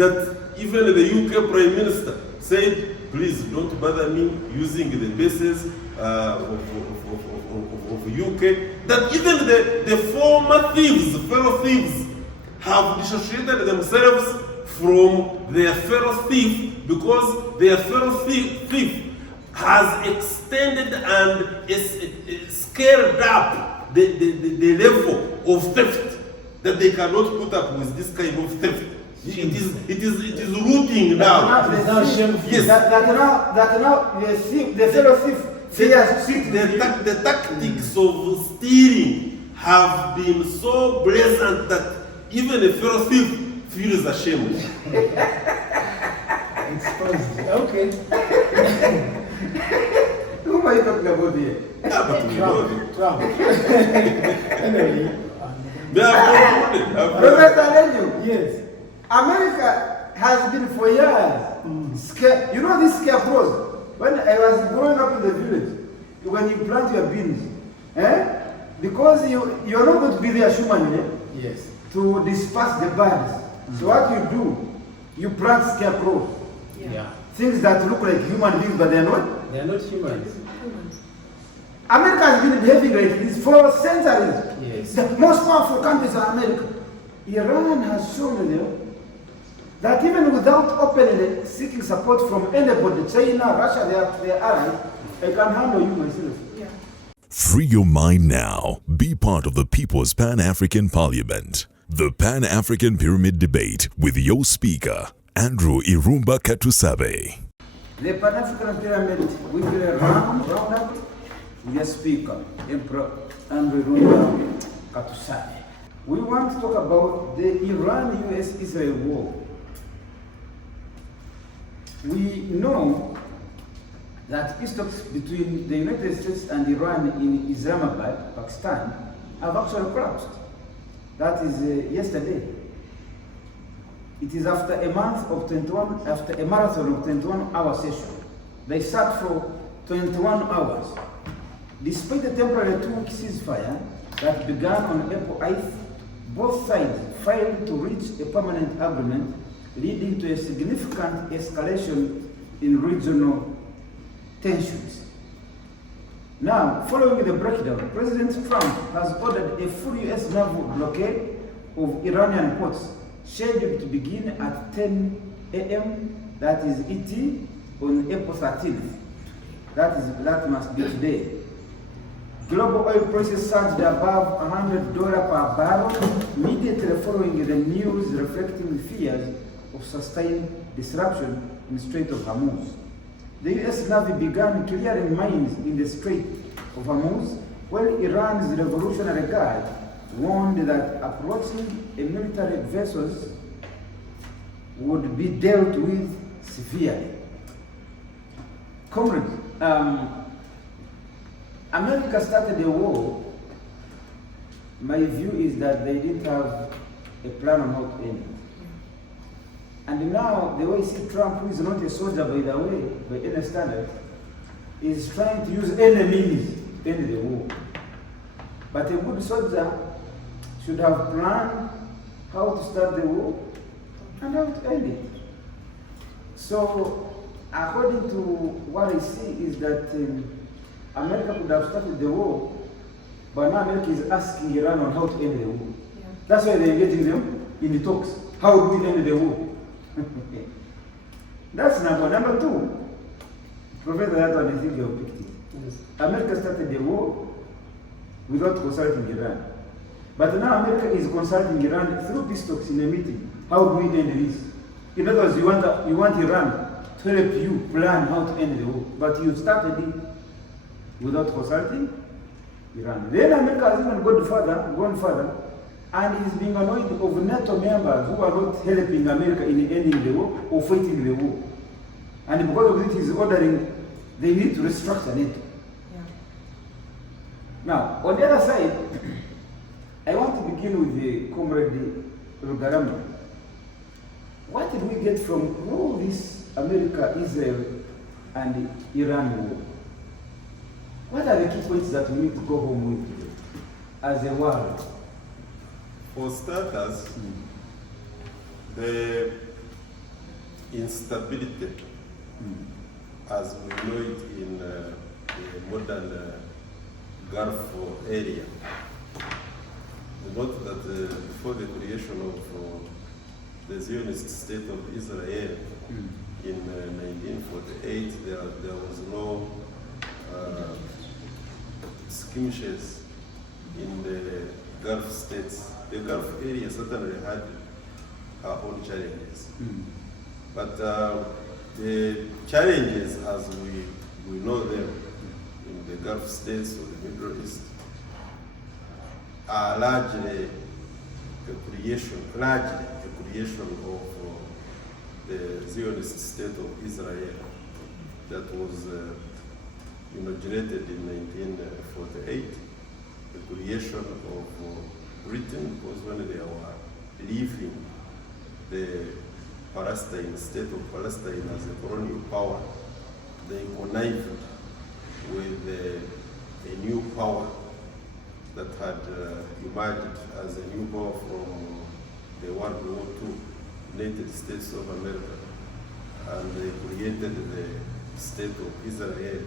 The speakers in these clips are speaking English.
that even the UK Prime Minister said, please don't bother me using the bases of UK, that even the former thieves, fellow thieves, have dissociated themselves from their fellow thief because their fellow thief has extended and scaled up the level of theft that they cannot put up with this kind of theft. It is rooting now. Yes. That now the fellow thief fears the tactics of stealing have been so blatant that even a fellow thief feels ashamed. Exposed. Okay. Who are you talking about here? Trump. Anyway. Yes. America has been for years scared. You know these scarecrows? When I was growing up in the village, when you plant your beans, because you're not going to be there humanly to disperse the birds. So what you do, you plant scarecrows. Yeah. Things that look like human beings, but they're not. They're not humans. America has been behaving like this for centuries. Yes. The most powerful countries are America. Iran has shown them that even without openly seeking support from anybody, China, Russia, they are allies, I can handle you myself. Yeah. Free your mind now. Be part of the People's Pan-African Parliament. The Pan-African Pyramid Debate with your speaker, Andrew Irumba Katusabe. The Pan-African Pyramid will be round up with the speaker, Emperor Andrew Irumba Katusabe. We want to talk about the Iran-US-Israel war. We know that peace talks between the United States and Iran in Islamabad, Pakistan, have actually collapsed. That is yesterday. It is after a marathon of 21-hour session. They sat for 21 hours. Despite the temporary two-week ceasefire that began on April 8th, both sides failed to reach a permanent agreement, leading to a significant escalation in regional tensions. Now, following the breakdown, President Trump has ordered a full US naval blockade of Iranian ports, scheduled to begin at 10 a.m., that is ET, on April 13th. That must be today. Global oil prices surged above $100 per barrel, immediately following the news reflecting fears of sustained disruption in the Strait of Hormuz. The US Navy began clearing mines in the Strait of Hormuz, while Iran's Revolutionary Guard warned that approaching military vessels would be dealt with severely. Comrades, America started a war. My view is that they didn't have a plan on how to end it. And now, the way you see Trump, who is not a soldier by the way, by any standard, is trying to use any means to end the war. But a good soldier should have planned how to start the war and how to end it. So, according to what I see is that America could have started the war, but now America is asking Iran on how to end the war. Yeah. That's why they're engaging them in the talks. How do we end the war? That's number one. Number two, Professor, that one I think you have picked it. Yes. America started the war without consulting Iran. But now America is consulting Iran through peace talks in a meeting. How do we end this? In other words, you want Iran to help you plan how to end the war, but you started it without consulting Iran. Then America has even gone further, and is being annoyed of NATO members who are not helping America in ending the war or fighting the war. And because of it, is ordering they need to restructure NATO. Yeah. Now, on the other side, I want to begin with the comrade Rugarama. What did we get from all this America, Israel, and Iran war? What are the key points that we need to go home with as a world? For starters, the instability as we know it in the modern Gulf area. Note that before the creation of the Zionist state of Israel in 1948, there was no skirmishes in the Gulf states. The Gulf area certainly had our own challenges. But the challenges as we know them in the Gulf states or the Middle East are largely a creation of the Zionist state of Israel that was inaugurated in 1948, the creation of Britain, because when they were leaving the Palestine, state of Palestine as a colonial power, they connived with a new power that had emerged as a new power from the World War II, United States of America, and they created the state of Israel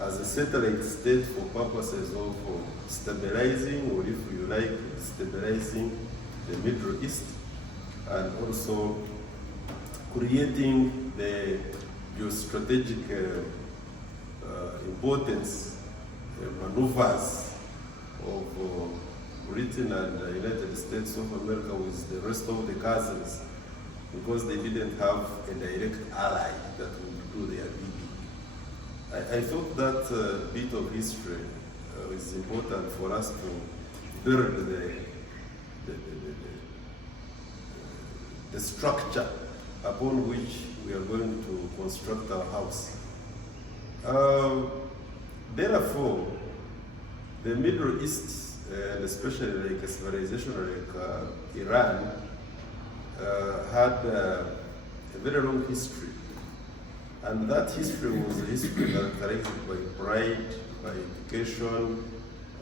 as a satellite state for purposes of stabilizing, or if you like, stabilizing the Middle East, and also creating the geostrategic importance, maneuvers of Britain and the United States of America with the rest of the cousins, because they didn't have a direct ally that would do their bidding. I thought that bit of history is important for us to build the structure upon which we are going to construct our house. Therefore, the Middle East, and especially like a civilization like Iran, had a very long history. And that history was a history characterized by pride, by education,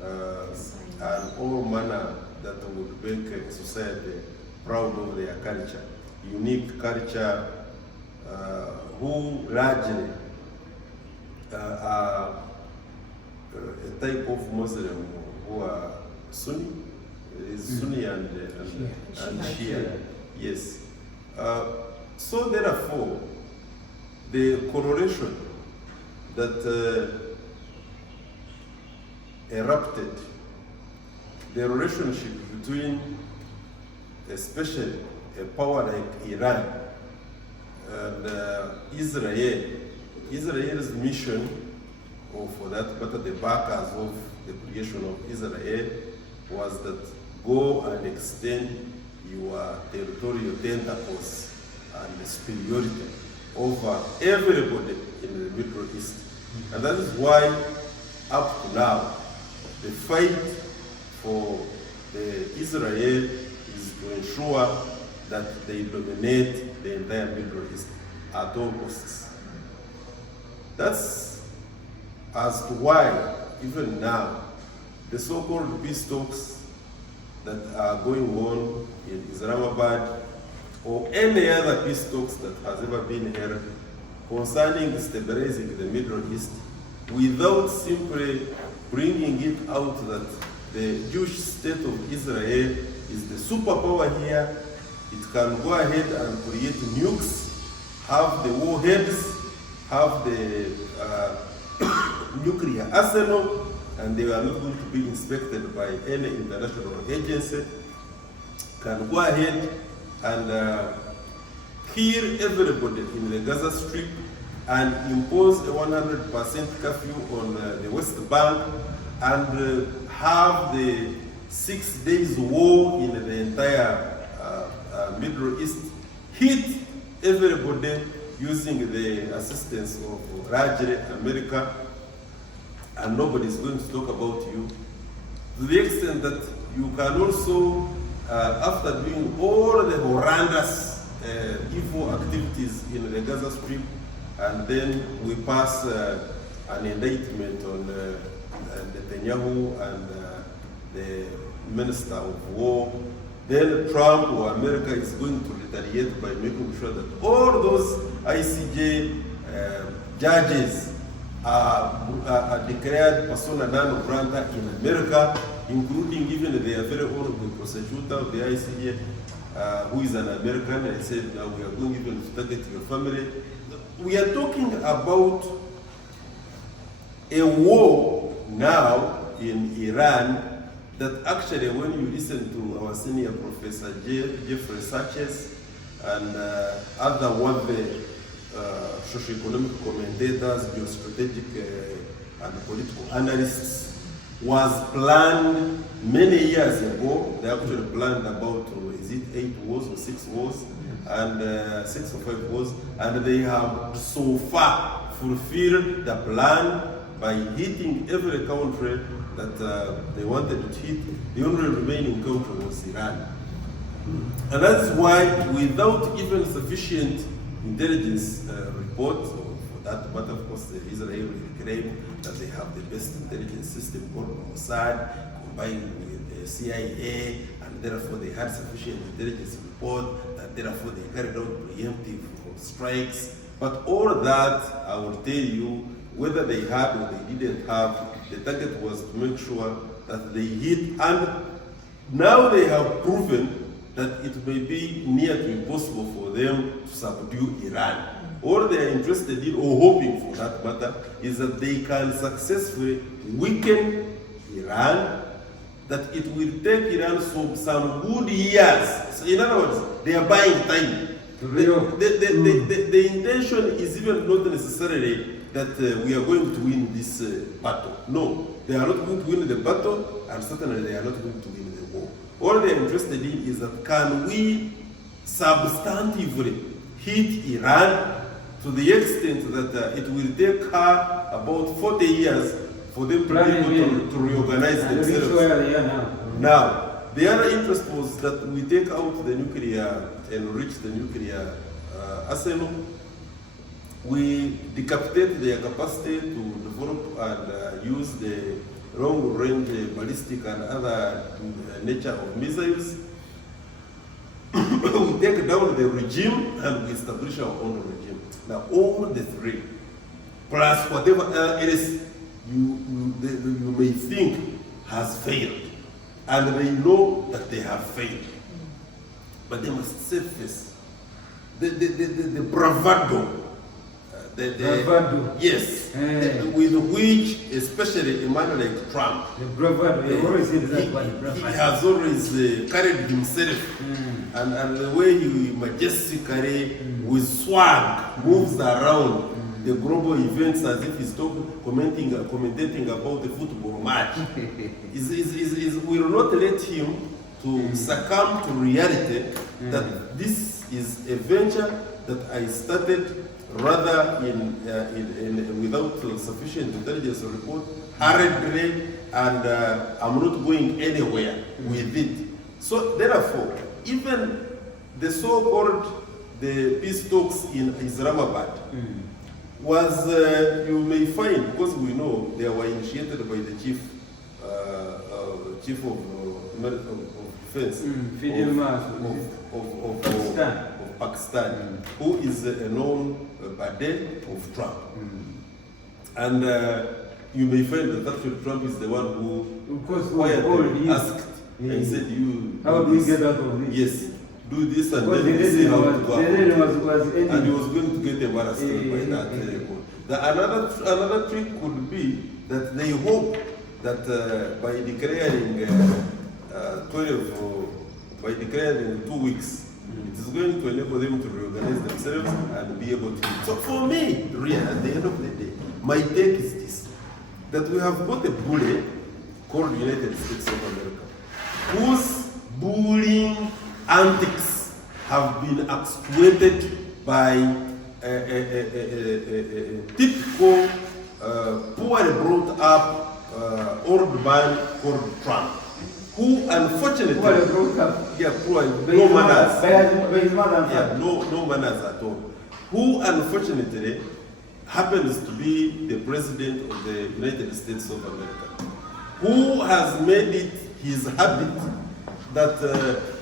and all manner that would make a society proud of their culture, unique culture, who largely are a type of Muslim who are Sunni, Sunni and Shia. Yes. So therefore, the correlation that erupted, the relationship between especially a power like Iran and Israel's mission, or for that matter the backers of the creation of Israel, was that go and extend your territorial tentacles and superiority over everybody in the Middle East. And that is why, up to now, the fight for Israel is to ensure that they dominate the entire Middle East at all costs. That's as to why, even now, the so-called peace talks that are going on in Islamabad, or any other peace talks that has ever been held concerning stabilizing the Middle East, without simply bringing it out that the Jewish state of Israel is the superpower here. It can go ahead and create nukes, have the warheads, have the nuclear arsenal, and they are not going to be inspected by any international agency, can go ahead and kill everybody in the Gaza Strip and impose a 100% curfew on the West Bank, and have the 6 days war in the entire Middle East, hit everybody using the assistance of largely America, and nobody is going to talk about you, to the extent that you can also, after doing all the horrendous evil activities in the Gaza Strip, and then we pass an indictment on Netanyahu and the Minister of War, then Trump or America is going to retaliate by making sure that all those ICJ judges are declared persona non grata in America, including even their very own prosecutor of the ICJ, who is an American. I said, now we are going even to target your family. We are talking about a war now in Iran that actually, when you listen to our senior professor Jeffrey Sachs and other worthy socio-economic commentators, geostrategic and political analysts, was planned many years ago. They actually planned about, is it 8 wars or 6 wars, and 6 or 5 wars, and they have so far fulfilled the plan by hitting every country that they wanted to hit. The only remaining country was Iran. And that's why, without even sufficient intelligence reports, or for that matter, of course, Israel will claim that they have the best intelligence system called Mossad, combined with the CIA, and therefore they had sufficient intelligence report, that therefore they carried out preemptive strikes. But all that, I will tell you, whether they had or they didn't have, the target was to make sure that they hit, and now they have proven that it may be near to impossible for them to subdue Iran. All they are interested in, or hoping for that matter, is that they can successfully weaken Iran, that it will take Iran some good years. So in other words, they are buying time. The intention is even not necessarily that we are going to win this battle. No, they are not going to win the battle, and certainly they are not going to win the war. All they are interested in is that can we substantively hit Iran to the extent that it will take her about 40 years for them to be able to reorganize themselves. Now, the other interest was that we take out the nuclear and reach the nuclear arsenal. We decapitate their capacity to develop and use the long-range ballistic and other nature of missiles. We take down the regime and we establish our own regime. Now, all the three, plus whatever else you may think has failed, and they know that they have failed, but they must surface the bravado. Yes, with which, especially a man like Trump, he has always carried himself, and the way he majestically, with swag, moves around the global events as if he's commentating about a football match. We will not let him to succumb to reality that this is a venture that I started rather without sufficient intelligence report, hurriedly, and I'm not going anywhere with it. So therefore, even the so-called the peace talks in Islamabad was, you may find, because we know they were initiated by the chief of defense of Pakistan, who is a known Bade of Trump. And you may find that actually Trump is the one who asked and said, how do you get out of this? Yes, do this and then see how to go. And he was going to get embarrassed by that. Another trick could be that they hope that by declaring 2 weeks, it is going to enable them to reorganize themselves and be able to. So for me, really, at the end of the day, my take is this, that we have got a bully called United States of America, whose bullying antics have been actuated by a typical, poorly brought up old man called Trump, who unfortunately, no manners at all, who unfortunately happens to be the president of the United States of America, who has made it his habit that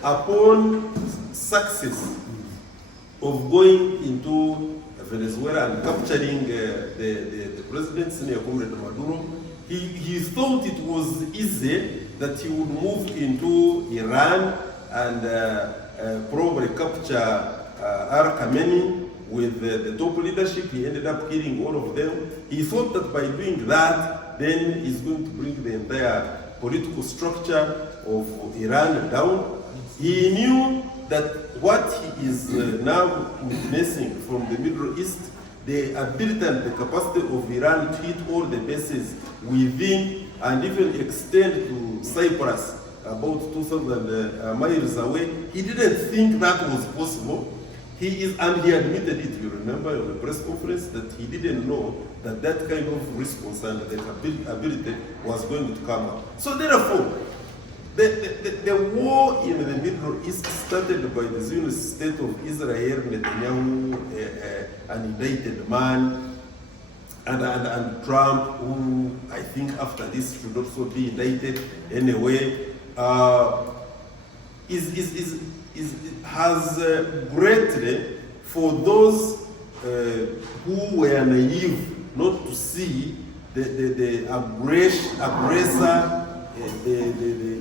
upon success of going into Venezuela and capturing the president, Senior Comrade Maduro, he thought it was easy that he would move into Iran and probably capture Khamenei with the top leadership. He ended up killing all of them. He thought that by doing that, then he's going to bring the entire political structure of Iran down. He knew that what he is now witnessing from the Middle East, the ability and the capacity of Iran to hit all the bases within and even extend to Cyprus, about 2,000 miles away, he didn't think that was possible. And he admitted it, you remember, in the press conference, that he didn't know that that kind of response and the ability was going to come up. So therefore, the war in the Middle East started by the Zionist state of Israel, Netanyahu, an indicted man, and Trump, who I think after this should also be indicted anyway, has greatly, for those who were naive not to see the aggressor, the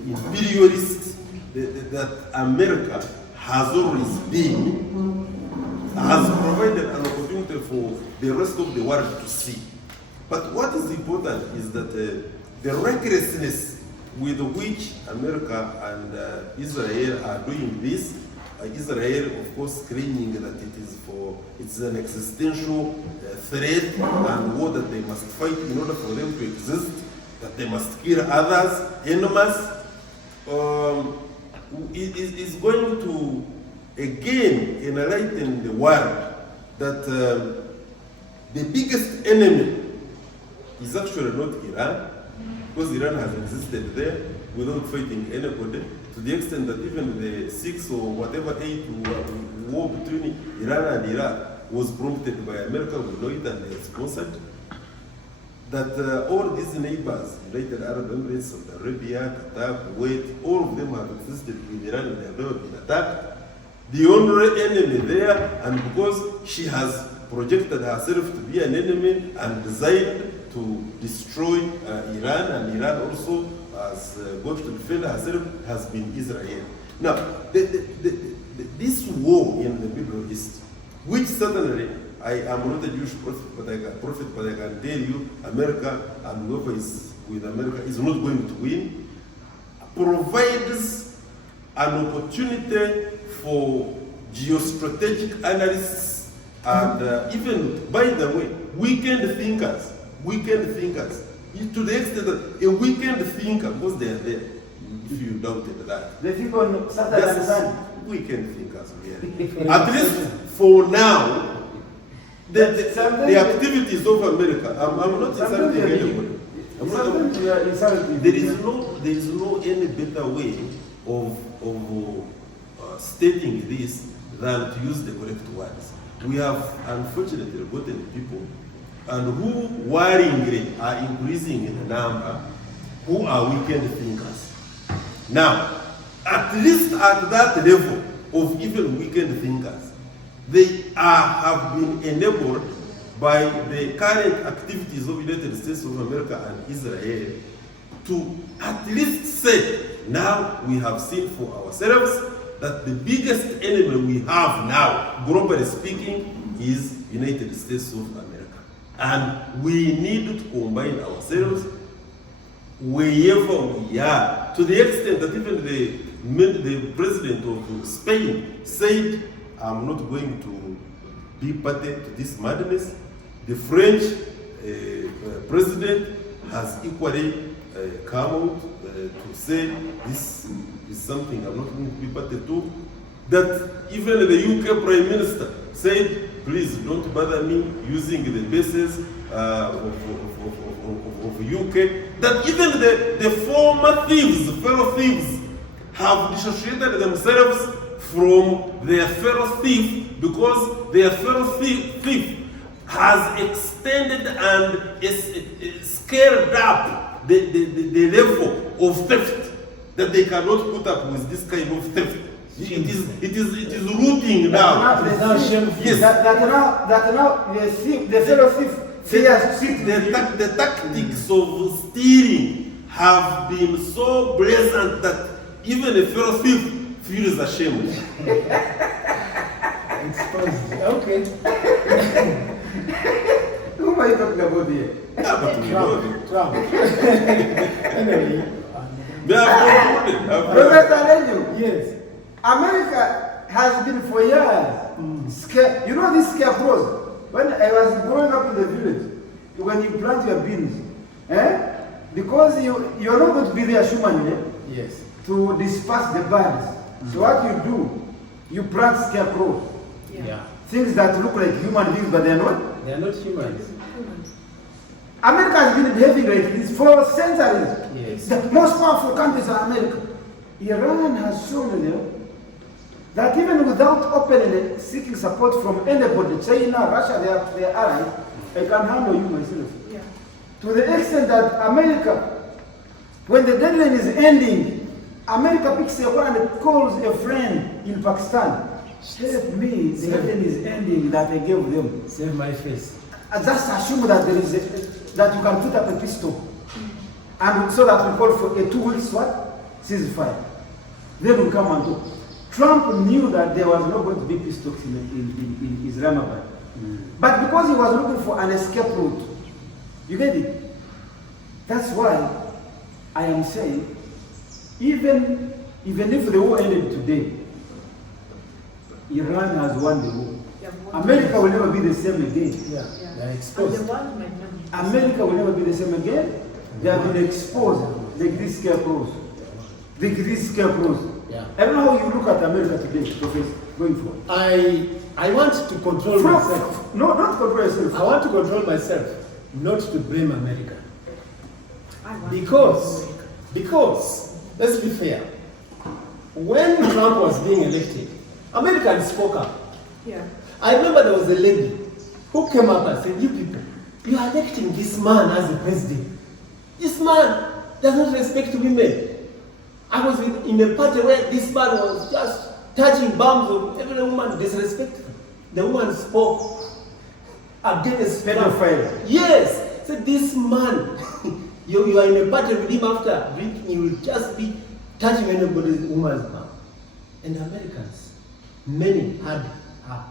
imperialist that America has always been, has provided an opportunity for the rest of the world to see. But what is important is that the recklessness with which America and Israel are doing this, Israel, of course, claiming that it's an existential threat and war that they must fight in order for them to exist, that they must kill others, enemies, is going to again enlighten the world that the biggest enemy is actually not Iran, because Iran has existed there without fighting anybody, to the extent that even the 6 or whatever 8 war between Iran and Iraq was prompted by America, we know it, and they sponsored. That all these neighbors, United Arab Emirates, Saudi Arabia, Qatar, Kuwait, all of them have existed with Iran and they have never been attacked. The only enemy there, and because she has projected herself to be an enemy and designed to destroy Iran, and Iran also has got to defend herself, has been Israel. Now, this war in the Middle East, which certainly, I am not a Jewish prophet, but I can tell you, America and whoever is with America is not going to win, provides an opportunity for geostrategic analysts and even, by the way, weekend thinkers, to the extent that a weekend thinker, because they are there, if you doubted that. The people on Saturday and Sunday. Weekend thinkers, really. At least for now, the activities of America, I'm not insulting anybody. There is no any better way of stating this than to use the correct words. We have unfortunately gotten people and who worryingly are increasing in number, who are weekend thinkers. Now, at least at that level of even weekend thinkers, they have been enabled by the current activities of the United States of America and Israel to at least say, now we have seen for ourselves that the biggest enemy we have now, globally speaking, is United States of America. And we need to combine ourselves wherever we are, to the extent that even the president of Spain said, I'm not going to be party to this madness. The French president has equally come out to say this is something I'm not going to be party to. That even the UK Prime Minister said, please don't bother me using the bases of UK. That even the former thieves, fellow thieves, have dissociated themselves from their fellow thief, because their fellow thief has extended and scaled up the level of theft that they cannot put up with this kind of theft. It is rooting now. Yes. That now the fellow thief fears the tactics of stealing have been so brazen that even a fellow thief feels ashamed. Exposed. Okay. Who are you talking about here? Trump. Anyway. They have no problem. Robert, I tell you, Yes. America has been for years scared. You know these scarecrows? When I was growing up in the village, when you plant your beans, because you're not going to be there humanly Yes. to disperse the birds. So what you do, you plant scarecrows. Yeah. Things that look like human beings, but they're not. They are not humans. America has been behaving like this for centuries. Yes. The most powerful countries are America. Iran has shown them that even without openly seeking support from anybody, China, Russia, they are allies, I can handle you myself. Yeah. To the extent that America, when the deadline is ending, America picks a phone and calls a friend in Pakistan. Help me, the deadline is ending that I gave them. Save my face. Just assume that there is that you can put up a pistol, and so that we call for a 2 weeks what? Ceasefire. Then we come and talk. Trump knew that there was not going to be peace talks in Islamabad. But because he was looking for an escape route, you get it? That's why I am saying, even if the war ended today, Iran has won the war. America will never be the same again. Yeah. Yeah. They are And exposed. the world might not be. America will never be the same again. They have been exposed like these scarecrows. Like these scarecrows. Yeah. I don't know how you look at America today, Professor, going forward. I want to control myself. No, not control yourself. I want to control myself, not to blame America. I want Because, let's be fair, when Trump was being elected, Americans spoke up. Yeah. I remember there was a lady who came up and said, you people, you are electing this man as the president. This man does not respect women. I was in a party where this man was just touching bombs on every woman, disrespectful. The woman spoke against Pedophile. Yes. So this man, you are in a party with him after drinking, you will just be touching anybody's woman's mouth. And Americans, many had her.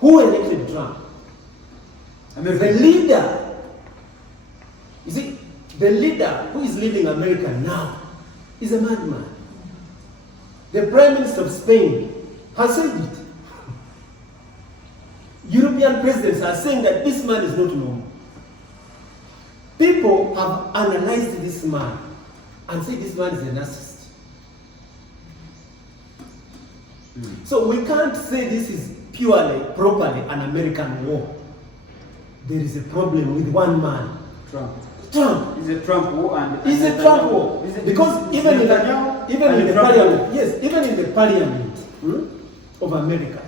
Who elected Trump? The leader. You see, the leader who is leading America now is a madman. The Prime Minister of Spain has said it. European presidents are saying that this man is not normal. People have analyzed this man and say this man is a narcissist. So we can't say this is purely, properly an American war. There is a problem with one man. Trump. Trump. It's a Trump war and It's a Trump war. Because even in the parliament, yes, even in the parliament of America,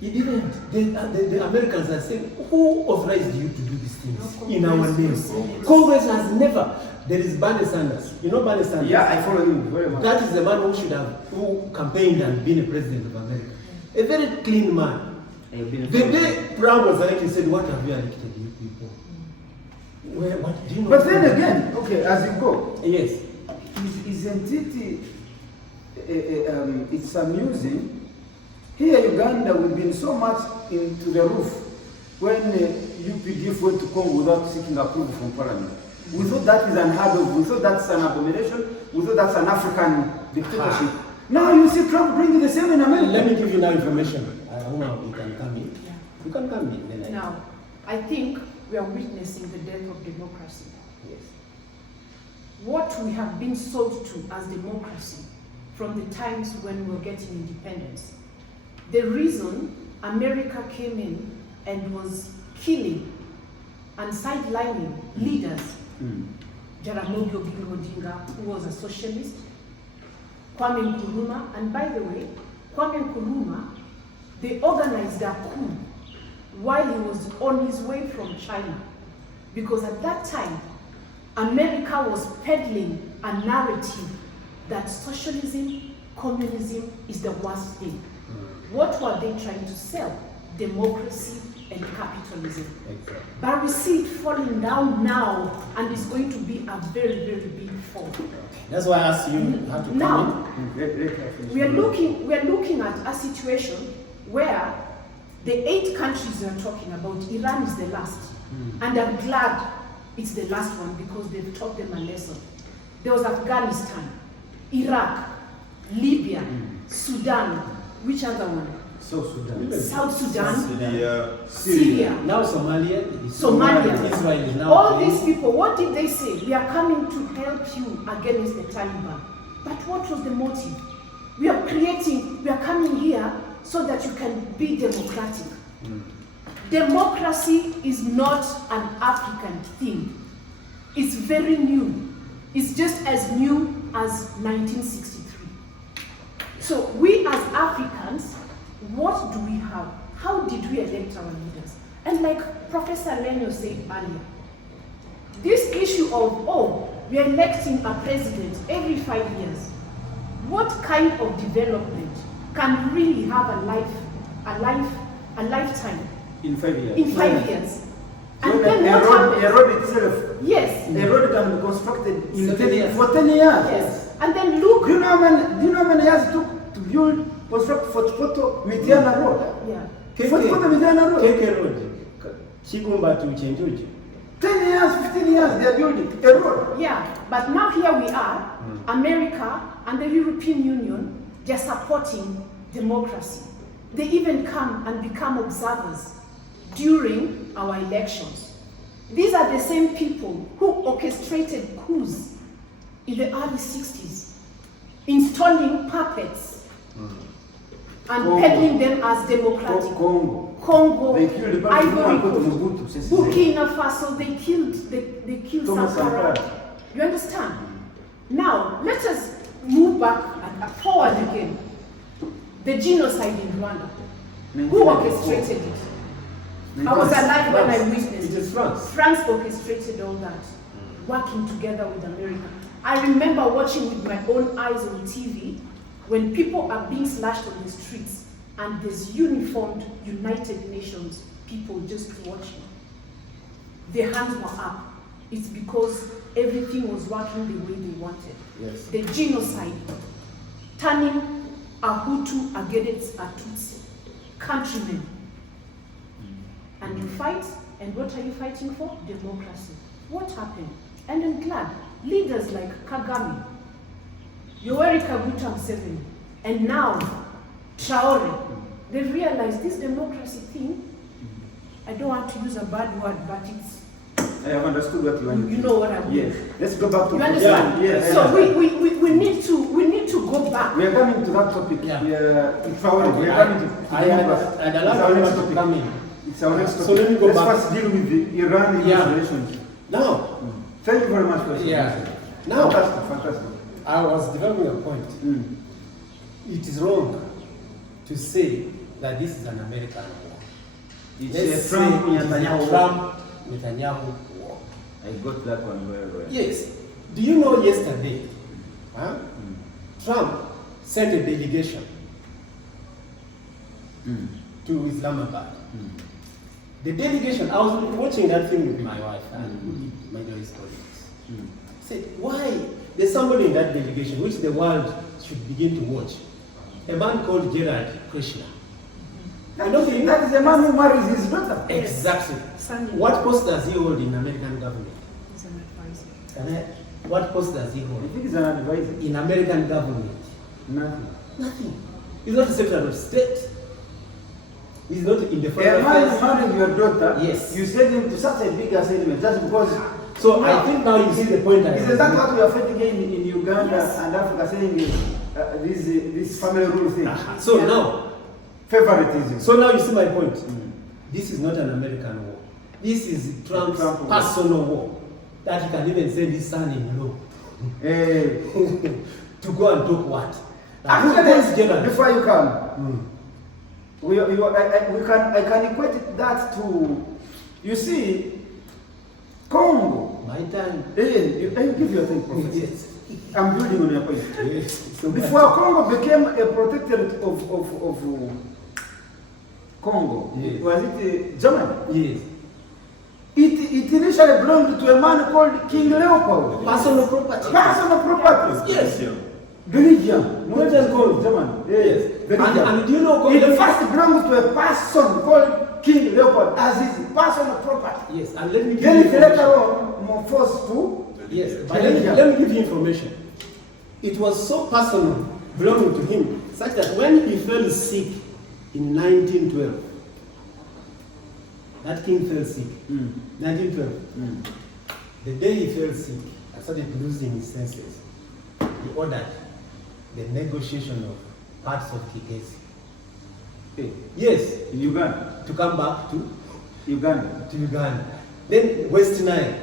he didn't. The Americans are saying, who authorized you to do these things in our name? Congress has never. There is Bernie Sanders. You know Bernie Sanders? Yeah, I follow him very much. That is the man who campaigned and been a president of America. A very clean man. The day Brown was elected, he said, what have you elected, you people? What do you know? But then again, okay, as you go, Yes. isn't it, it's amusing. Here Uganda, we've been so much into the roof when UPDF went to Congo without seeking approval from Parliament. We thought that is unheard of. We thought that's an abomination. We thought that's an African dictatorship. Now you see Trump bringing the same in America. Let me give you now information. You can come in. Yeah. You can come in. Then Now, I think we are witnessing the death of democracy. Yes. What we have been sold to as democracy from the times when we were getting independence. The reason America came in and was killing and sidelining leaders, Jaramogi Oginga Odinga, who was a socialist, Kwame Nkrumah, and by the way, Kwame Nkrumah, they organized a coup while he was on his way from China. Because at that time, America was peddling a narrative that socialism, communism is the worst thing. What were they trying to sell? Democracy and capitalism. Exactly. But we see it falling down now, and it's going to be a very, very big fall. That's why I asked you how to come Now, in. we are looking at a situation where the 8 countries we are talking about, Iran is the last. And I'm glad it's the last one because they've taught them a lesson. There was Afghanistan, Iraq, Libya, Sudan, which other one? South Sudan. South Sudan, Syria. Now Somalia. Somalia. Israel is now. All these people, what did they say? We are coming to help you against the Taliban. But what was the motive? We are coming here so that you can be democratic. Democracy is not an African thing. It's very new. It's just as new as 1963. So we as Africans, what do we have? How did we elect our leaders? And like Professor Lenyo said earlier, this issue of, we are electing a president every 5 years. What kind of development can really have a lifetime? In 5 years. In 5 years. And So then a what happens? road itself, Yes. a road can be constructed in 7 10 years. for 10 years. Yes. And then look. Do you know how many years it took to build, construct Fotopoto Midiana Road? Yeah. Fotopoto Midiana Road. KK Road. Chigumba to Chenjuji. 10 years, 15 years, they are building a road. Yeah, but now here we are, America and the European Union, they're supporting democracy. They even come and become observers during our elections. These are the same people who orchestrated coups in the early 60s, installing puppets and Congo. peddling them as democratic. Congo. They Congo, killed the Ivory President Coast, Mobutu. Burkina Faso, they killed Thomas Sankara. Sankara. You understand? Now, let us move back and forward again. The genocide in Rwanda. Who orchestrated it? I was alive when I witnessed It is France. France orchestrated all that, working together with America. I remember watching with my own eyes on TV when people are being slashed on the streets and there's uniformed United Nations people just watching. Their hands were up. It's because everything was working the way they wanted. Yes. The genocide, turning a Hutu against a Tutsi, countrymen. And you fight, and what are you fighting for? Democracy. What happened? And I'm glad leaders like Kagame, Yoweri Kaguta Museveni, and now Traore, they realized this democracy thing, I don't want to use a bad word, but it's, I have understood what you want. you know what I mean. Yes. Let's go back to You understand? Yes. So we need to go back. We are coming to that topic. Yeah. We are coming to I'd allow you to come in. It's our next topic. So let me go Let's back. first deal with the Iran-US Yeah. relationship. Now, Thank you very much for Yeah. Now- fantastic. I was developing a point. It is wrong to say that this is an American war. It's Let's a say Trump it is a Netanyahu war. Trump-Netanyahu war. I got that one very well. Yes. Do you know yesterday, Trump sent a delegation to Islamabad. The delegation, I was watching that thing with my wife and my daughter's colleagues. Said, why? There's somebody in that delegation which the world should begin to watch. A man called Gerard Krishna. That is the man who marries his daughter. Exactly. Sunny. What post does he hold in American government? He's an advisor. What post does he I hold think he's an advisor. in American government? Nothing. Nothing. He's not a secretary of state. He's not in the A foreign man affairs. marrying your daughter, Yes. you send him to such a big assignment just because. So I think now you see the point. Isn't that what we are fighting in Uganda Yes. and Africa, saying this family rule thing? So Yeah. now, Favoritism. so now you see my point. This is not an American war. This is Trump's Trump war. personal war. That he can even send his son-in-law Eh, to go and talk what? Now, who is Actually, Gerald? before you come, I can equate that to, you see, Congo my time. Hey, I give you a thing, Professor. Yes. I'm building on your point. Yes. So Before Congo became a protectorate of Congo, Yes. was it Germany? yes. It initially belonged to a man called King Leopold. Personal property. Personal property. Yes. Belgium, not just called German. Yes. Belgium. And do you know? It first belonged to a person called King Leopold as his personal property. Yes. And let me give Then you it later information. on morphosed to Yes. But let me give you information. It was so personal, belonging to him, such that when he fell sick in 1912, that king fell sick. 1912. The day he fell sick, I started losing his senses. He ordered the negotiation of parts of Kigezi. Hey, Yes, in Uganda. to come back to Uganda. Uganda. Then West Nile,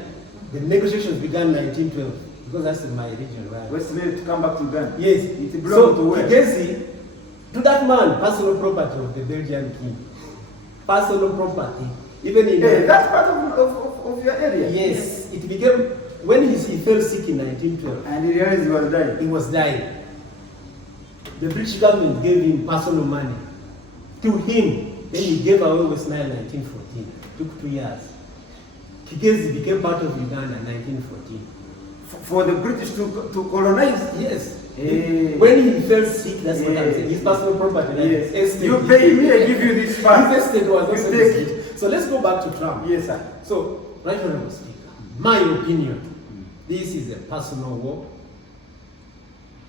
the negotiations began 1912, because that's my region, right? West Nile to come back to Uganda. Yes, It belonged to where? Kigezi, to that man, personal property of the Belgian king. Personal property. Even in Hey, that's part of your area. yes, it became, when he fell sick in 1912, And he realized he was dying. he was dying. The British government gave him personal money to him. Then he gave away West Nile in 1914. Took 2 years. Kigezi became part of Uganda in 1914. For the British to colonize. Yes. Hey. When he fell sick, that's what I'm Hey. saying. His personal property. Like Yes. his estate. You pay me, I give you this part. His estate was You also take his. So let's go back to Trump. Yes, sir. So, Right Honorable Speaker, my opinion, this is a personal war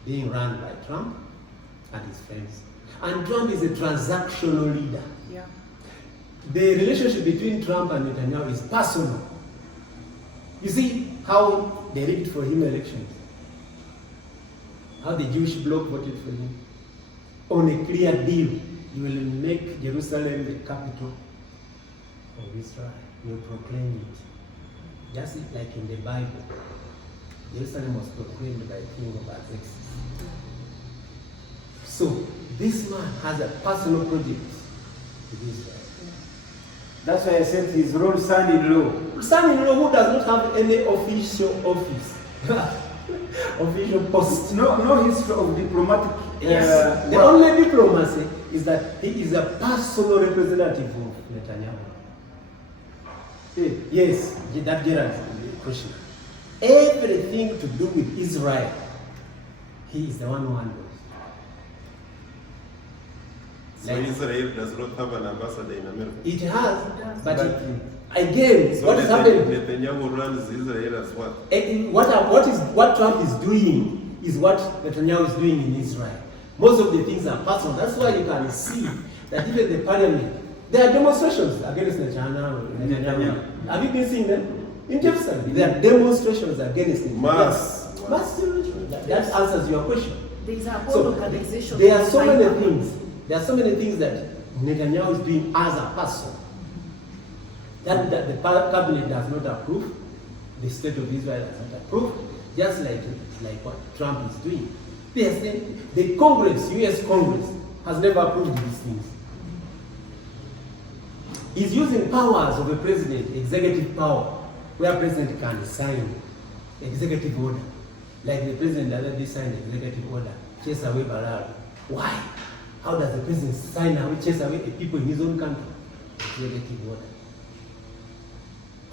being run by Trump and his friends. And Trump is a transactional leader. Yeah. The relationship between Trump and Netanyahu is personal. You see how they rigged for him elections, how the Jewish bloc voted for him. On a clear deal, you will make Jerusalem the capital of Israel. You will proclaim it. Just like in the Bible, Jerusalem was proclaimed by King Artaxerxes. So, this man has a personal project with Israel. That's why I said his own son-in-law. Son-in-law who does not have any official office, official post. No history of diplomatic. The work. only diplomacy is that he is a personal representative of Netanyahu. Yes, that Gerard question. Everything to do with Israel, he is the one who handles. So Israel does not have an ambassador in America. It has, but But- again, So what is happening? Netanyahu runs Israel as what? What Trump is doing is what Netanyahu is doing in Israel. Most of the things are personal. That's why you can see that even the parliament, there are demonstrations against Netanyahu. Have you been seeing them? In Jerusalem, there are demonstrations against him. Mass. That answers your question. There is a whole So organization. there are so many behind that. things. There are so many things that Netanyahu is doing as a person that the cabinet does not approve, the state of Israel does not approve, just like what Trump is doing. The Congress, U.S. Congress, has never approved these things. He's using powers of a president, executive power, where president can sign executive order. Like the president the other day signed executive order, chase away Baral. Why? How does the president sign away, chase away the people in his own country? Executive order.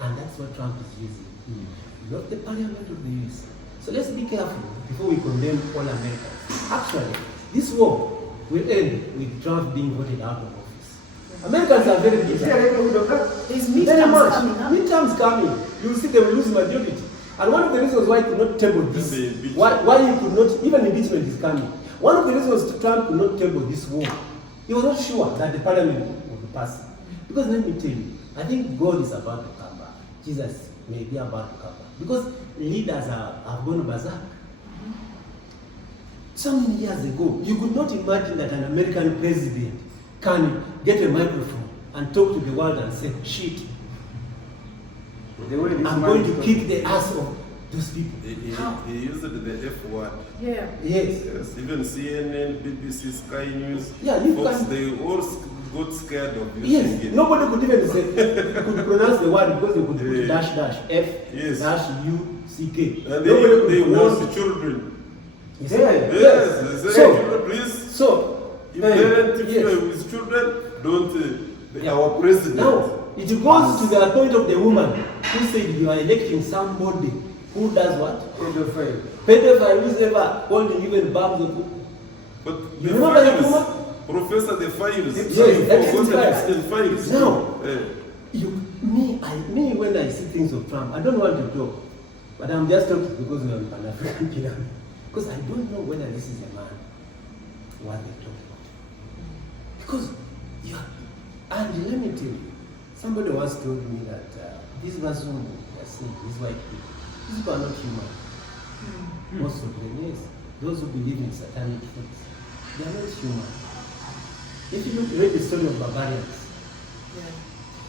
And that's what Trump is using. Not the parliament of the US. So let's be careful before we condemn all Americans. Actually, this war will end with Trump being voted out of office. Americans are very Is bitter. there any likelihood of that? There's Very midterms much. coming up. Midterms coming. You will see they will lose majority. And one of the reasons why he could not table this, Then they impeach why he could not, even impeachment is coming. One of the reasons Trump could not table this war, he was not sure that the parliament would pass it. Because let me tell you, I think God is about to come back. Jesus may be about to come back. Because leaders have gone berserk. So many years ago, you could not imagine that an American president can get a microphone and talk to the world and say, shit, The way this I'm man going is to talking. kick the ass of those people. He used the F word. Yeah. Yes. Yes, even CNN, BBC, Sky News, Yeah, you Fox, can- they all got scared of using Yes, it. nobody could even say, could pronounce the word because they could put dash dash F Yes. dash U C K. And Nobody could they pronounce want children. You see? Yeah. Yes, they say, So- children, please. So, If parents, if yes. you are with children, don't. Our president. Now, it goes to the point of the woman who said you are electing somebody who does what? Pedophile. Pedophile who's ever holding even bombs of But You the remember the files, woman? Professor, the files. Yes, you that forgot is the right. Epstein files. Now, Eh. me, when I see things of Trump, I don't want to talk, but I'm just talking because I'm an African pyramid. Because I don't know whether this is a man, what they're talking about. Because, and let me tell you, somebody once told me that this person was saying, these white people, these people are not human. Most of them, yes. Those who believe in satanic things, they are not human. If you read the story of barbarians,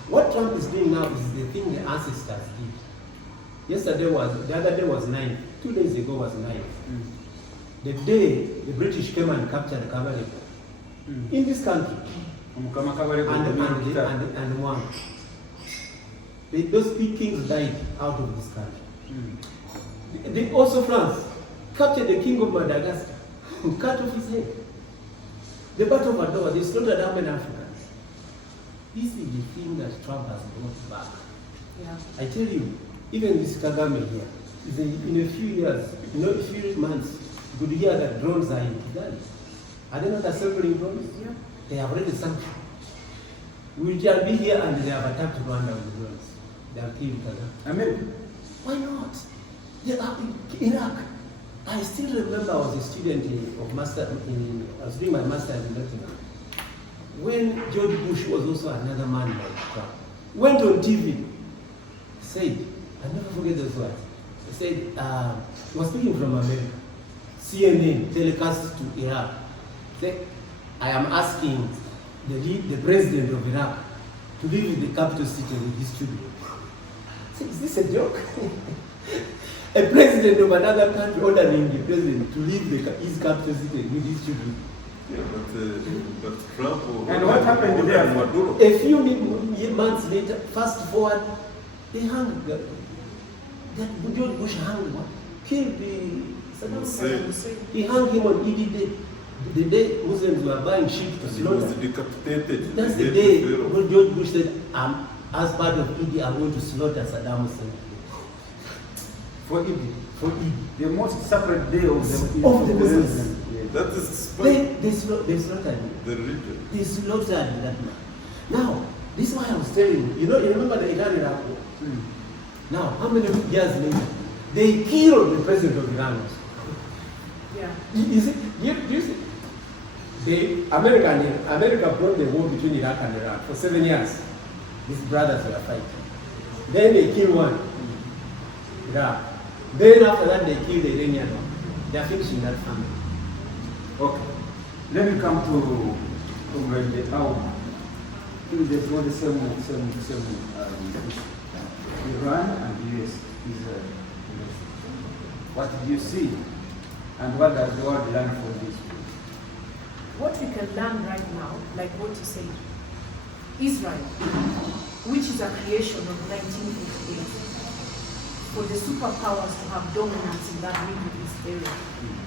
what Trump is doing now is the thing the ancestors did. The other day was 9th. 2 days ago was 9th. The day the British came and captured Kabaleko in this country, and won. Those kings died out of this country. They also France captured the king of Madagascar, cut off his head. The Battle of Adwa, they slaughtered how many Africans? This is the thing that Trump has brought back. Yeah. I tell you, even this Kagame here, in a few years, a few months, you could hear that drones are in Kigali. Are they not assembling drones? Yeah. They have already sunk. We shall be here and they have attacked Rwanda with drones. They have killed Kagame. America. Why not? They are in Iraq. I still remember I was a student I was doing my master's in Nottingham. When George Bush was also another man like Trump, went on TV, said, I never forget those words. He said, he was speaking from America, CNN telecast to Iraq. Said, I am asking the president of Iraq to leave the capital city with his children. Said, is this a joke? A president of another country ordering the president to leave his capital city with his children. Yeah, but Trump. And what happened there? Maduro. A few months later, fast forward, they hung George Bush hung one, killed the Saddam Hussein. He hung him on ED Day. The day Muslims were buying sheep to He was slaughter. decapitated. That's the He day had to when George Bush said, as part of ED, I'm going to slaughter Saddam Hussein. For Eid. For ED. The most sacred day of the Muslims. Yes. That is spite They slaughtered him. the religion. They slaughtered that man. Now, this is why I was telling you, you remember the Iran-Iraq war? Now, how many years later, they killed the president of Iran also. Yeah. You see, do you see? America brought the war between Iraq and Iran for 7 years. These brothers were fighting. Then they killed one, Iraq. Then after that, they killed the Iranian one. They are finishing that family. Okay. Let me come to Comrade Auma. I think there's not the same Iran and US is what did you see and what does the world learn from this? What we can learn right now, like what you said, Israel, which is a creation of 1958, for the superpowers to have dominance in that Middle East area.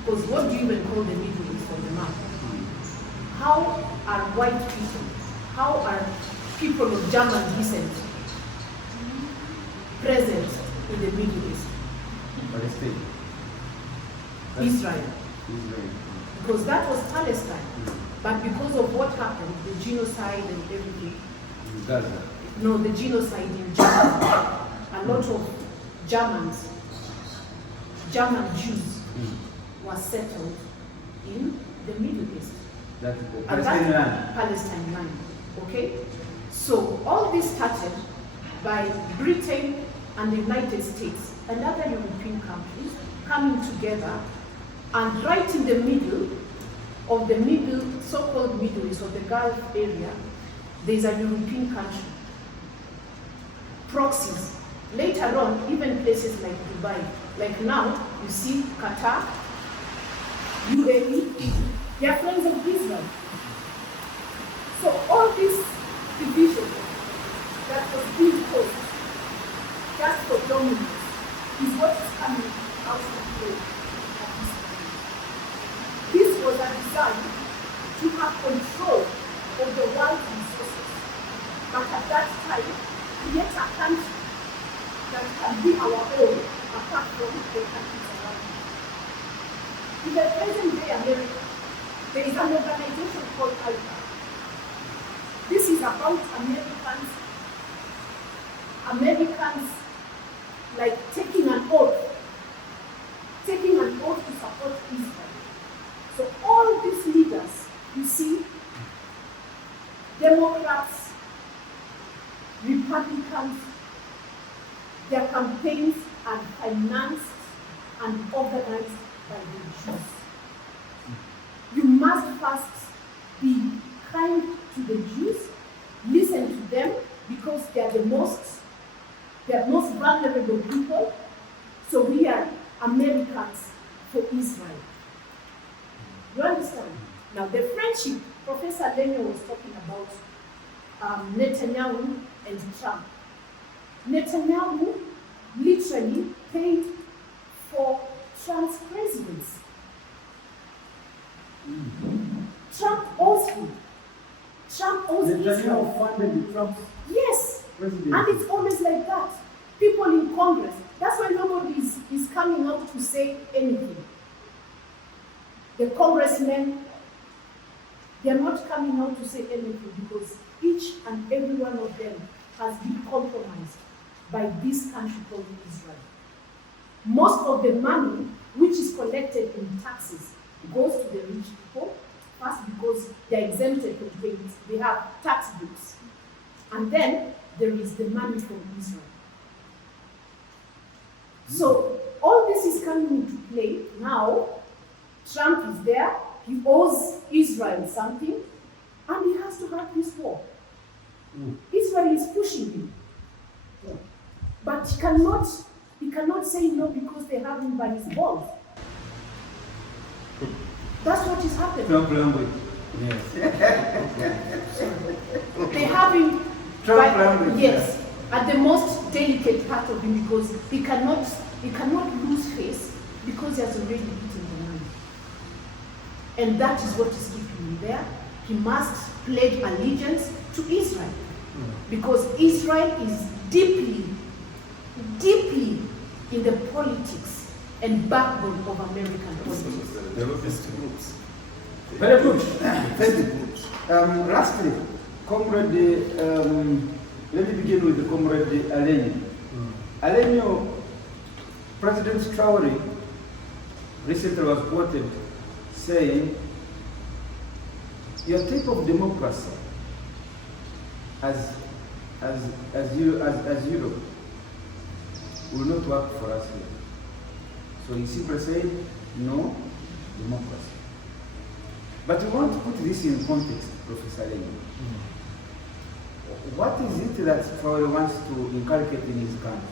Because what do you even call the Middle East on the map? How are white people, how are people of German descent present in the Middle East? Palestine. Israel. Israel. Because that was Palestine. But because of what happened, the genocide and everything, Gaza. no, the genocide in Germany, a lot of Germans, German Jews were settled in the Middle East. That is the And Palestinian that land. Palestine land. Okay? So all this started by Britain and the United States and other European countries coming together, and right in the middle of the so-called Middle East, of the Gulf area, there's a European country. Proxies. Later on, even places like Dubai. Like now, you see Qatar, UAE, they are friends of Israel. So all this division that was being caused just for dominance is what is coming out of play at this point. This was a design to have control of the world's resources, but at that time, create a country that can be our own apart from the countries around us. In the present day America, there is an organization called Irumba. This is about Americans like taking an oath to support Israel. So all these leaders, you see, Democrats, Republicans, their campaigns are financed and organized by the Jews. You must first be kind to the Jews, listen to them because they are the most vulnerable people. So we are Americans for Israel. You understand? Now the friendship Professor Lenyo was talking about, Netanyahu and Trump. Netanyahu literally paid for Trump's presidency. Trump owes him. Trump owes Israel. Netanyahu funded Trump's Yes. presidency. And it's always like that. People in Congress, that's why nobody is coming out to say anything. The congressmen, they're not coming out to say anything because each and every one of them has been compromised by this country called Israel. Most of the money which is collected in taxes goes to the rich people, first because they're exempted from paying, they have tax books. And then there is the money from Israel. So all this is coming into play now. Trump is there, he owes Israel something, and he has to have this war. Israel is pushing him. But he cannot say no because they have him by his balls. That's what is happening. Trump language. Yes. They have him Trump language. yes, at the most delicate part of him because he cannot lose face because he has already beaten the man. And that is what is keeping him there. He must pledge allegiance to Israel because Israel is deeply in the politics and backbone of American politics. Terrorist groups. Very good. Thank you. Lastly, Comrade, let me begin with the Comrade Alenyo. Alenyo, President Traore recently was quoted saying, your type of democracy as Europe will not work for us here. So he simply said, no democracy. But we want to put this in context, Professor Lenyo. What is it that Traore wants to inculcate in his country?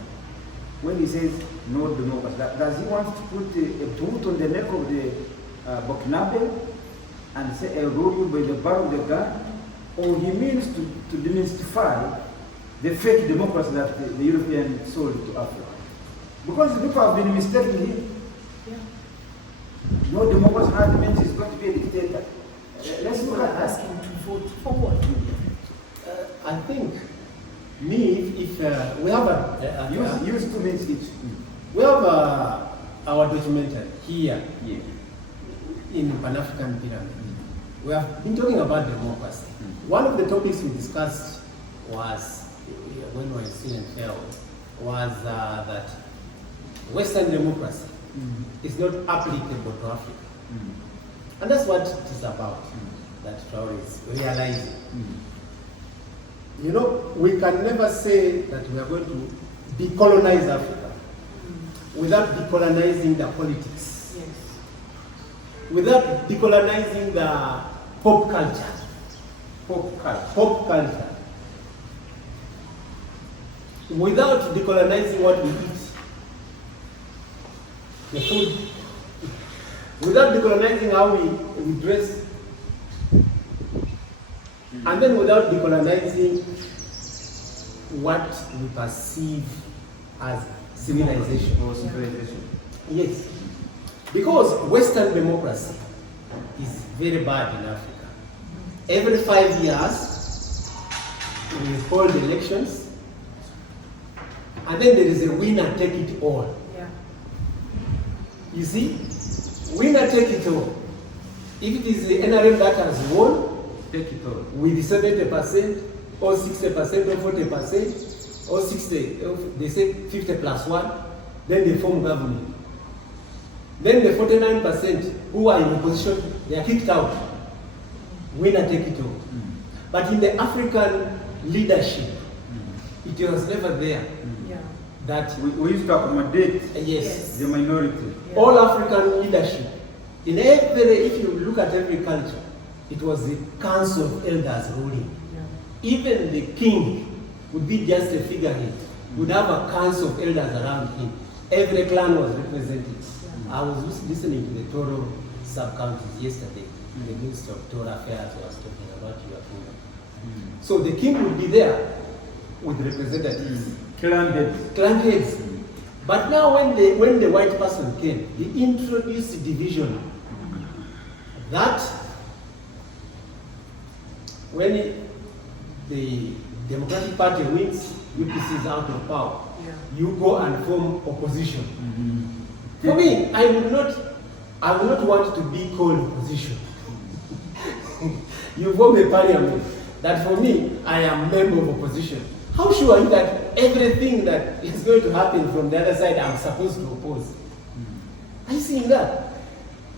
When he says no democracy, does he want to put a boot on the neck of the Burkinabe and say, I rule you by the bar of the gun? Or he means to demystify the fake democracy that the European sold to Africa? Because the people have been mistaken here. No democracy argument is going to be a dictator. Let's look at Ask him to vote for what? I think, if we have use 2 minutes each. we have our documentary here in Pan-African Pyramid. We have been talking about democracy. One of the topics we discussed was, when we were still in Pharaoh, was that Western democracy is not applicable to Africa. And that's what it is about, that Traore is realizing. You know, we can never say that we are going to decolonize Africa without decolonizing the politics, Yes. without decolonizing the pop culture. Pop culture. Without decolonizing what we eat, the food, without decolonizing how we dress, And then without decolonizing what we perceive as civilization. Or civilization. Yes. Because Western democracy is very bad in Africa. Every 5 years, we hold elections, and then there is a winner take it all. Yeah. You see, winner take it all. If it is the NRM that has won, Take it all. with 70% or 60% or 40% or 60, they say 50 plus 1, then they form government. Then the 49% who are in opposition, they are kicked out. Winner take it all. But in the African leadership, it was never there Yeah. that We used to accommodate yes. the minority. Yeah. All African leadership, in every, if you look at every culture, it was the council of elders ruling. Yeah. Even the king would be just a figurehead, would have a council of elders around him. Every clan was represented. I was listening to the Toro sub-counties yesterday. The Minister of Toro Affairs was talking about your kingdom. So the king would be there with representatives. Clan heads. Clan heads. But now when the white person came, he introduced division. That when the Democratic Party wins, UPC is out of power. Yeah. You go and form opposition. For me, I would not want to be called opposition. You form a parliament. That for me, I am member of opposition. How sure are you that everything that is going to happen from the other side, I'm supposed to oppose? Are you seeing that?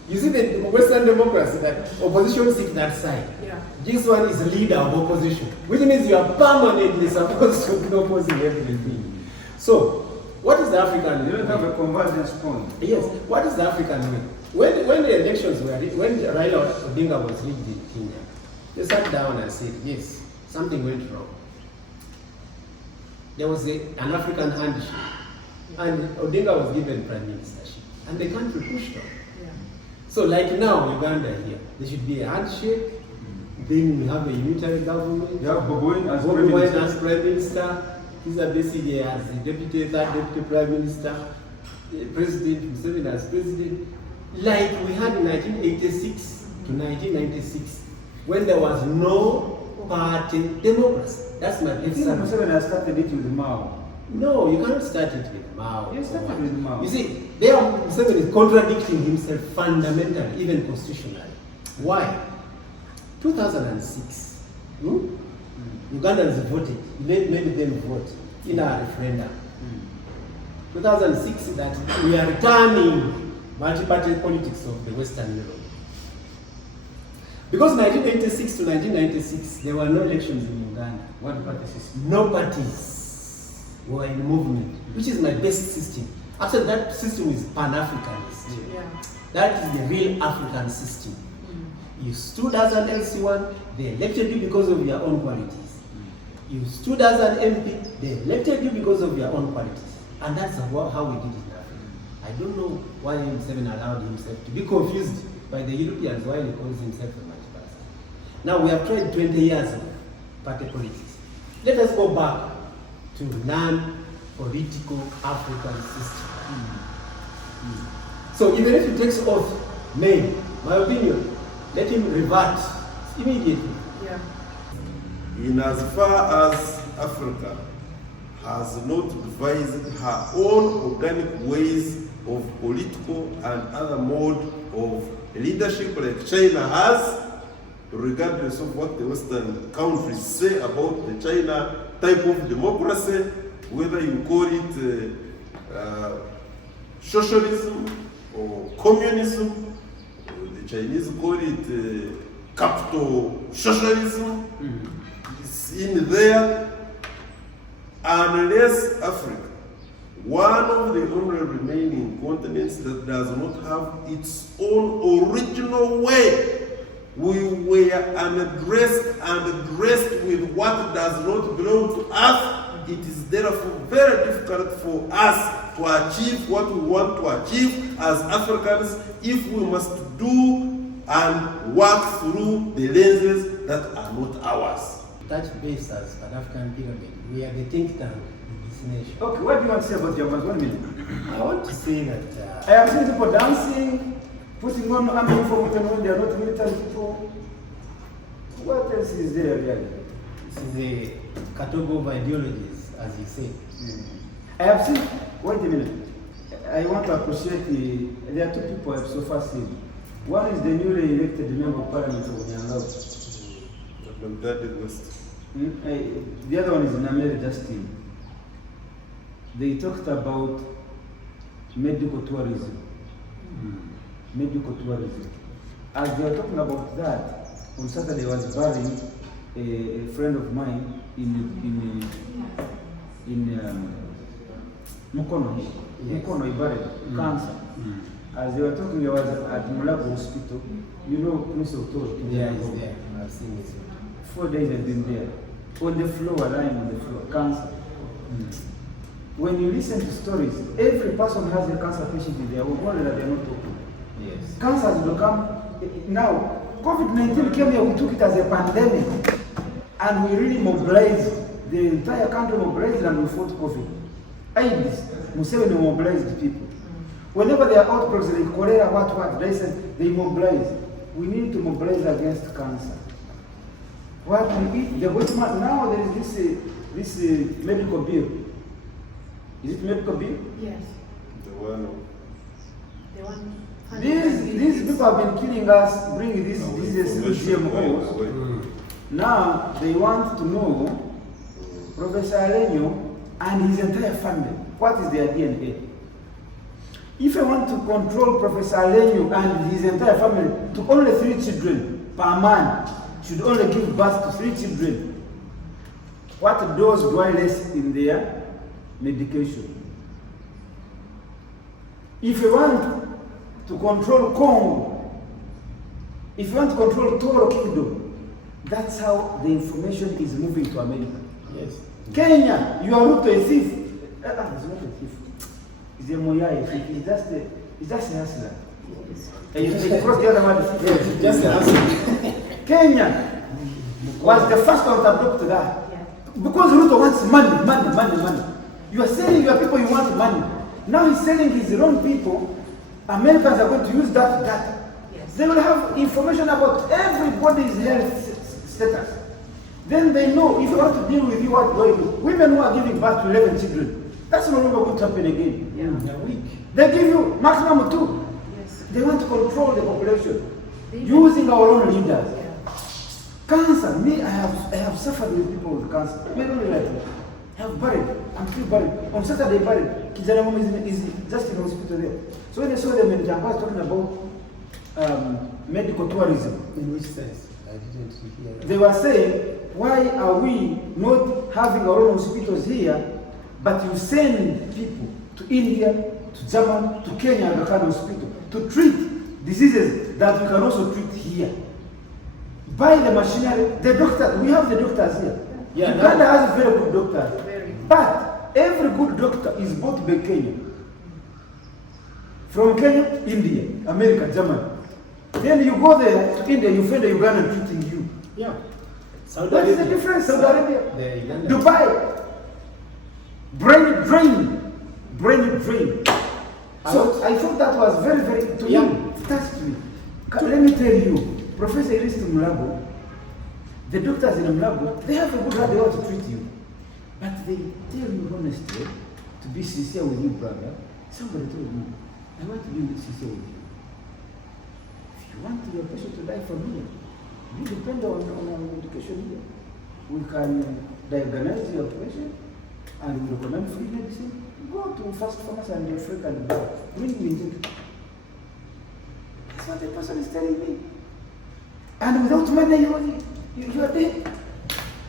You see the Western democracy, that opposition sits that side. Yeah. This one is leader of opposition, which means you are permanently supposed to be opposing everything. So, what is the African You don't have a way? convergence point. Yes, what is the African way? When the elections were, when Raila Odinga was leading in Kenya, they sat down and said, yes, something went wrong. There was an African handshake, and Odinga was given prime ministership, and the country pushed on. Yeah. So like now, Uganda here, there should be a handshake, then we have a unitary government. You have Bobi Wine as Bobi Prime Wine Minister. as Prime Minister, Kizza Besigye as the Deputy, Third Deputy Prime Minister, President Museveni as President, like we had in 1986 to 1996, when there was no party democracy. That's my I think example. Museveni has started it with Mao. No, you cannot start it with Mao. Yes, started with Mao. You see, there Museveni is contradicting himself fundamentally, even constitutionally. Why? 2006, Ugandans voted, made them vote in a referendum. 2006, that we are returning multi-party politics of the Western Europe. Because 1986 to 1996, there were no elections in Uganda. One party system. No parties were in movement, which is my best system. After that system is Pan-Africanist. Yeah. That is the real African system. You stood as an LC1, they elected you because of your own qualities. You stood as an MP, they elected you because of your own qualities. And that's how we did it in Africa. I don't know why Museveni allowed himself to be confused by the Europeans while he calls himself a multi-party. Now we have tried 20 years of party politics. Let us go back to non-political African system. So even if he takes oath, my opinion, let him revert immediately. Yeah. In as far as Africa has not devised her own organic ways of political and other mode of leadership like China has, regardless of what the Western countries say about the China type of democracy, whether you call it socialism or communism, the Chinese call it capital socialism. It's in there. Unless Africa, one of the only remaining continents that does not have its own original way, we were unaddressed and dressed with what does not belong to us. It is therefore very difficult for us to achieve what we want to achieve as Africans if we must do and work through the lenses that are not ours. Touch base as Pan-African Pyramid. We are the think tank in this nation. Okay, what do you want to say about Germans? 1 minute. I want to say that I have seen people dancing, putting on army uniform even when they are not military people. What else is there really? this is a catalogue of ideologies, as you say. I have seen, wait a minute. I want to appreciate there are two people I have so far seen. One is the newly elected member of parliament of Nyangao. The other one is Namere Justin. They talked about medical tourism. Medical tourism. As they were talking about that, on Saturday I was burying a friend of mine in Mukono Ibarre, cancer. As they were talking, I was at Mulago Hospital. You know Prince Otoro? Yeah, it's there. I've seen it. 4 days I've been there. On the floor, lying on the floor, cancer. When you listen to stories, every person has a cancer patient in their home, only that they're not talking. Yes. Cancer has become, now, COVID-19 came here, we took it as a pandemic. And we really mobilized, the entire country mobilized and we fought COVID. AIDS, Museveni mobilized people. Whenever there are outbreaks like cholera, what, they said they mobilize. We need to mobilize against cancer. What we eat, the weight man, now there is this medical bill. Is it medical bill? Yes. The one. These people have been killing us, bringing these diseases to GMOs. Now they want to know Professor Alenyo and his entire family. What is their DNA? If I want to control Professor Alenyo and his entire family to only 3 children per man, should only give birth to 3 children, what dose do I less in their medication? If I want to control Congo, if you want to control Toro Kingdom, that's how the information is moving to America. Yes. Kenya, you are not a thief. He's not a thief. He's a Moyai thief. He's just a hustler. And you cross the other one. Just a hustler. Kenya was the first one to adopt that. Because Ruto wants money. You are selling your people, you want money. Now he's selling his own people. Americans are going to use that data. Yes. They will have information about everybody's health status. Then they know if you want to deal with you, what do I do? Women who are giving birth to 11 children, that's no longer going to happen again. Yeah. They're weak. They give you maximum 2. Yes. They want to control the population using our own leaders. Yeah. Cancer, me, I have suffered with people with cancer. Many relatives. I have buried. I'm still buried. On Saturday, buried. Kijana mom is just in hospital there. So when I saw them in Japan talking about medical tourism. In which sense? I didn't hear that. They were saying, why are we not having our own hospitals here, but you send people to India, to Germany, to Kenya, Aga Khan hospital, to treat diseases that we can also treat here. Buy the machinery, the doctor, we have the doctors here. Yeah, Uganda has very good doctors. Very good. But every good doctor is bought by Kenya. From Kenya, India, America, Germany. Then you go there to India, you find the Ugandan treating you. Yeah. What is the difference? Saudi Arabia, Uganda. Dubai, brain drain. So I thought that was very, very, to me, it touched me. Let me tell you, Professor Iris Mulago, the doctors in Mulago, they have a good heart, they want to treat you. But they tell you honestly, to be sincere with you, brother. Somebody told me, I want to be sincere with you. If you want your patient to die from here, you depend on our medication here. We can diagnose your patient and we recommend free medicine. Go to first pharmacy and your friend and bring me into. That's what the person is telling me. And without money, you are dead.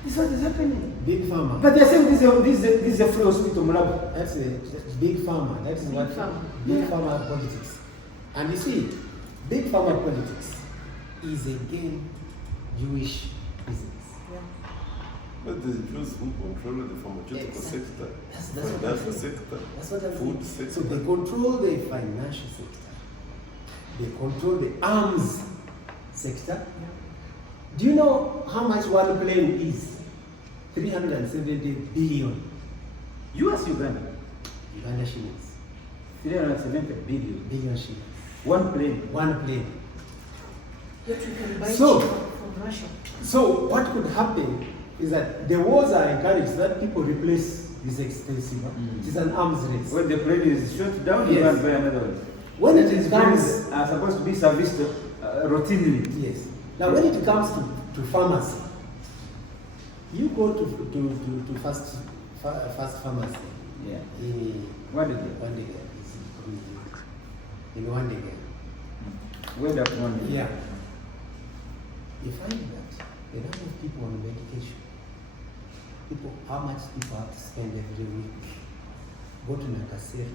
This is what is happening. Big pharma. But they are saying this is a free hospital, Mulago. That's big pharma. That is what big pharma politics. And you see, big pharma politics is again Jewish business. But the Jews who control the pharmaceutical sector, financial sector, That's what I'm food saying. sector. So they control the financial sector. They control the arms sector. Do you know how much one plane is? 370 billion US Uganda, Uganda shillings. 370 Billion shillings. one plane. One plane. Yet we can buy So- cheaper from Russia. So what could happen is that the wars are encouraged that people replace this expensive. It is an arms race. When the plane is shut down, you Yes. can buy another one. When it These comes, planes are supposed to be serviced routinely. yes. Now when it comes to pharmacy, you go to fast pharmacy Yeah. in What did one day, in one day. Wait up one day. Yeah. You find that the number of people on medication, how much people have to spend every week, go to Nakasiri,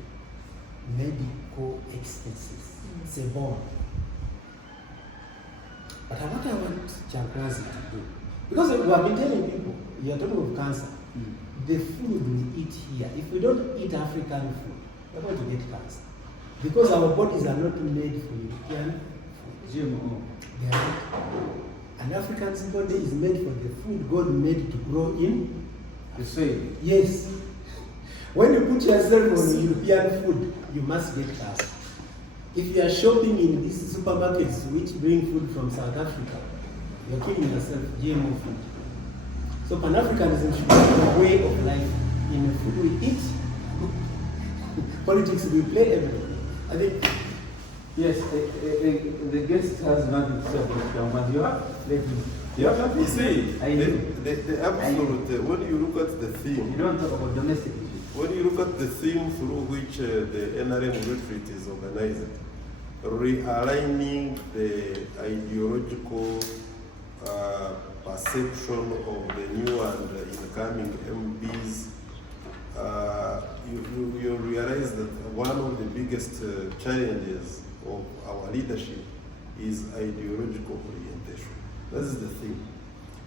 medical expenses, it's a bomb. But what I want Chankwazi to do, because we have been telling people, you are talking of cancer, the food we eat here, if we don't eat African food, we're going to get cancer. Because our bodies are not made for European food. GMO. They are not. An African's body is made for the food God made to grow in. The soil. Yes. When you put yourself on European food, you must get cancer. If you are shopping in these supermarkets which bring food from South Africa, you're killing yourself, GMO food. So Pan-Africanism should be a way of life in the food we eat. Politics will play everything. I think. Yes, the guest has nothing to say about But you have, let me. You have nothing You to say. see, I do. the absolute, when you look at the theme, You don't talk about domestic issues. when you look at the theme through which the NRM retreat is organized, realigning the ideological perception of the new and incoming MPs, you realize that one of the biggest challenges of our leadership is ideological orientation. That is the thing.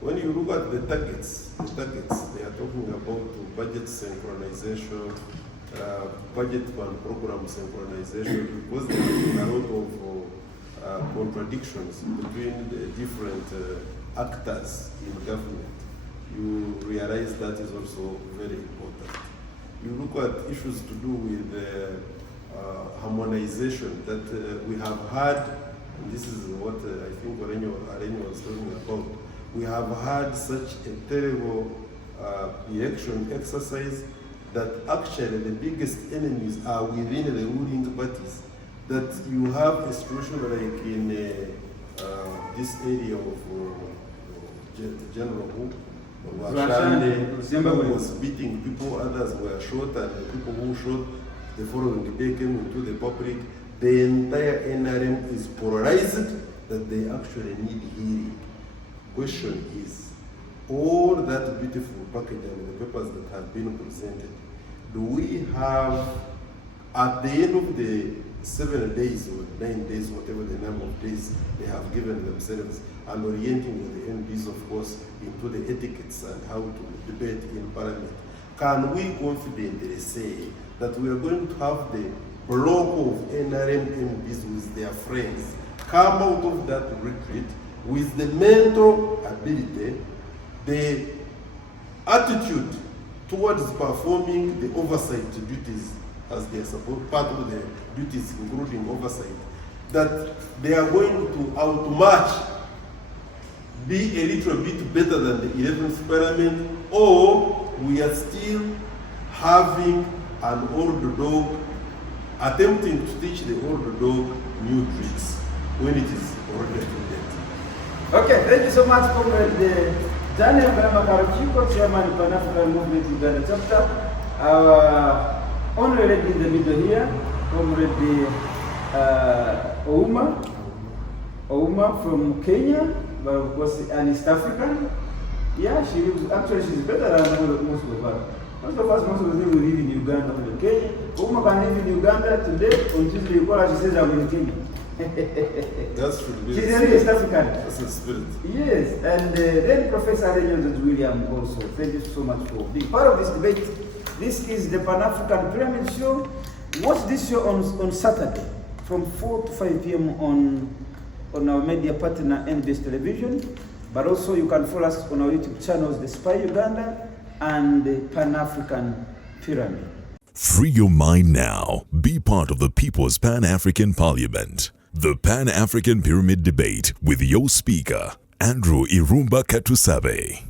When you look at the targets, they are talking about budget synchronization, budget and program synchronization, because there have been a lot of contradictions between the different actors in government. You realize that is also very important. You look at issues to do with harmonization that we have had, and this is what I think Arenyo was talking about. We have had such a terrible election exercise that actually the biggest enemies are within the ruling parties. That you have a situation like in this area of General who was beating people, others were shot, and the people who shot the following day came into the public. The entire NRM is polarized that they actually need hearing. Question is, all that beautiful package and the papers that have been presented, do we have, at the end of the 7 days or 9 days, whatever the number of days they have given themselves, and orienting the MPs, of course, into the etiquettes and how to debate in Parliament, can we confidently say that we are going to have the block of NRM MPs with their friends come out of that retreat with the mental ability, the attitude towards performing the oversight duties as they are supposed, part of the duties including oversight, that they are going to outmatch, be a little bit better than the 11th Parliament, or we are still having an old dog attempting to teach the old dog new tricks when it is already too late. Okay, thank you so much, Comrade Daniel Baramakarachuko, Chairman Pan-African Movement Uganda Chapter. Our honorary lady in the middle here, Comrade Ouma from Kenya, but of course an East African. Yeah, she's better than most of us. Most of us live in Uganda, Kenya. Ouma can live in Uganda today. On Tuesday, you call her, she says, I'm in Kenya. That's true. She's an East African. That's the spirit. Yes, and then Professor Reynolds William also. Thank you so much for being part of this debate. This is the Pan-African Pyramid Show. Watch this show on Saturday from 4 to 5 p.m. on our media partner NBS Television. But also you can follow us on our YouTube channels, The Spy Uganda and the Pan-African Pyramid. Free your mind now. Be part of the People's Pan-African Parliament. The Pan-African Pyramid Debate with your speaker, Andrew Irumba Katusabe.